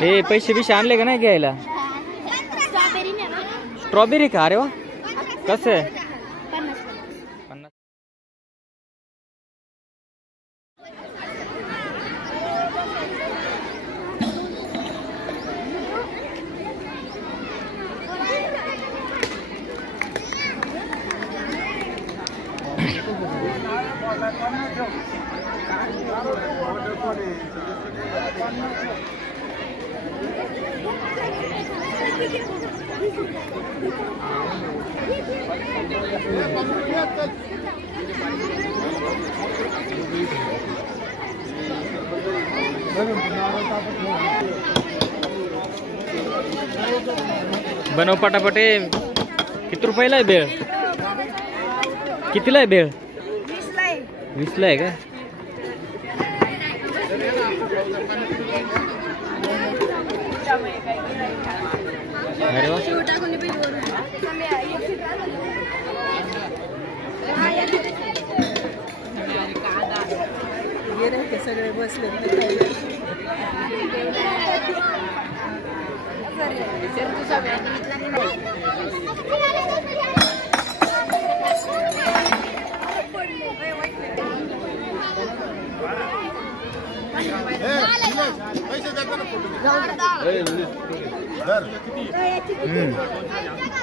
हे पैसे आणले का नाही घ्यायला? स्ट्रॉबेरी का? अरे वा, कसं आहे? 50. बनव पटापट. किती रुपयाला आहे भेळ? कितीला आहे भेळ? 20ला आहे का? अरे वा. सगळे बसले.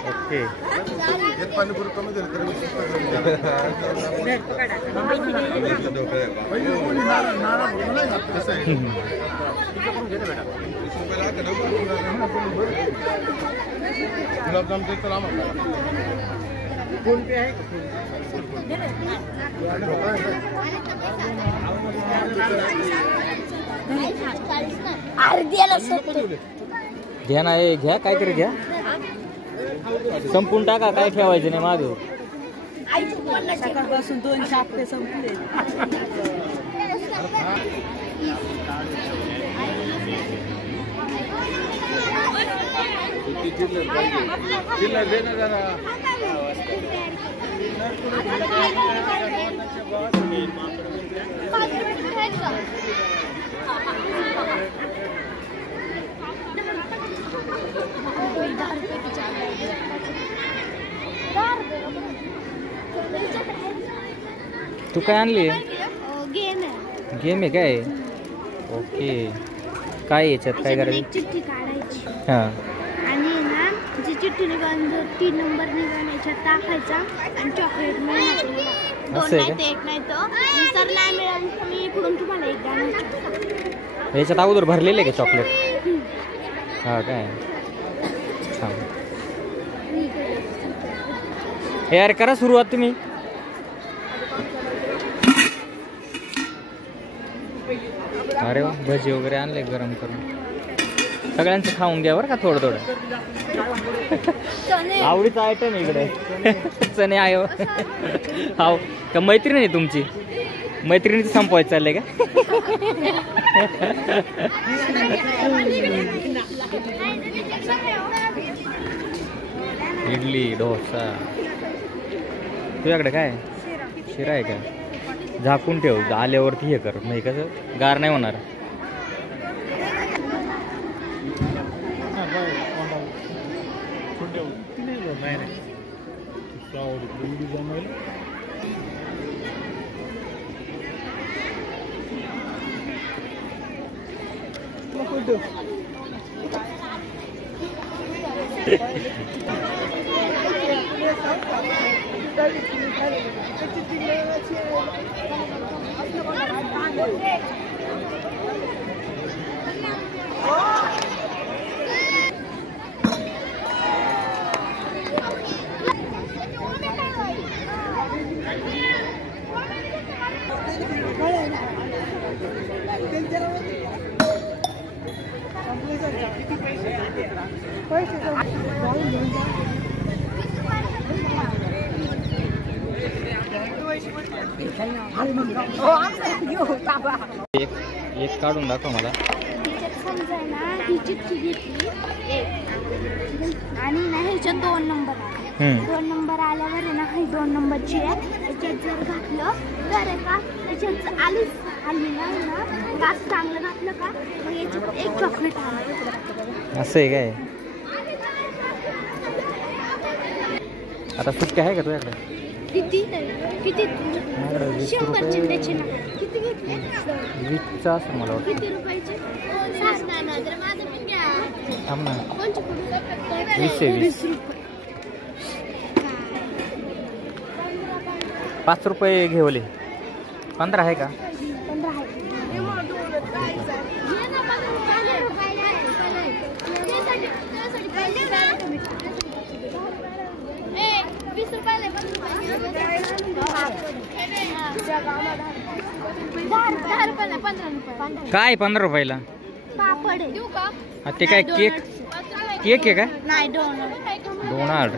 ओके. गुलाबजाम देतो ना आम्हाला. फोन पे आहे का? घ्या ना, हे घ्या, काहीतरी घ्या. संपून टाका, काय ठेवायचं नाही मागं. सकाळपासून 2 शापे संपले. जिल्हा दे ना जरा. तू काय आणली? गेम आहे काय? ओके. काय याच्यात काय करायचं? चिठ्ठी काढायची. हा. आणि ना जी चिठ्ठी निघाली 3 नंबर निघाला याच्यात टाकायचा आणि चॉकलेट मिळणार. 2 नाही ते 1 नाही तर जर नाही मिळालं तर मी इकडून तुम्हाला 1 द्यायचं. याच्यात अगोदर भरलेले का चॉकलेट? हा काय? छान. यार करा सुरुवात तुम्ही. अरे वा, भजी वगैरे आणले गरम करून. सगळ्यांचं खाऊन घ्या बरं का, थोडं थोडं. आवडीचा आयटम इकडे चणे आहे. हाव का? मैत्रीण आहे तुमची? मैत्रिणीचं संपवायचं चाललंय का? इडली डोसा. तुझ्याकडे काय? शिरा आहे का? झाकून ठेव, आल्यावरती हे कर, म्हणजे कसं गार नाही होणार. एक काढून दाखव मला. समजा ना ही चिठ्ठी घेतली आणि ना ह्याच्यात 2 नंबर आले. 2 नंबर आल्यावर ना ही 2 नंबरची आहे. याच्यात जर घातलं तर का त्याच्यात आलीच आणि ना घास चांगलं घातलं का मग याच्यात एक चॉकलेट आणायचं. असं आहे काय? आता सुट्टी आहे का तुझ्याकडे? किती किती माझ्याकडे 20 100 रुपये. चिंध्याचे ना किती घेतले? 20चा असं मला वाटतं. किती रुपयाचे? 6 ना तर माझं पण घ्या. थांब ना. कोणचे कुठे? 20 आहे, 20. 20 रुपये. 5 रुपये घेवले. 15 आहे का? 15 आहे. घे ना 15 रुपयाला आहे. त्यासाठी पहिले ना. 20 रुपयाला 15 रुपये. काय 15 रुपयाला? पापड आहे. देऊ का? हा, ते काय केक? केक आहे का? नाही डोनट. डोनाल्ड.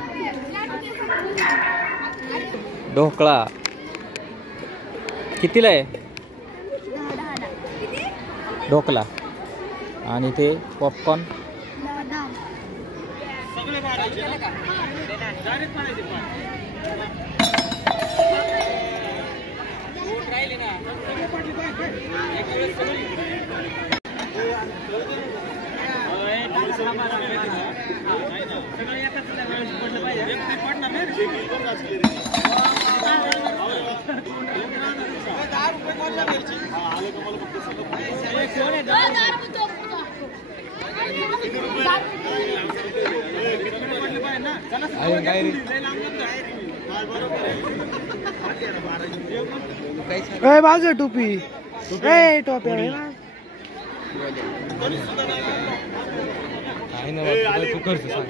ढोकळा कितीला आहे? 10. ढोकळा आणि ते पॉपकॉर्न 10. बाजू टोपी टोपी आहे ना. तू करतो सांग.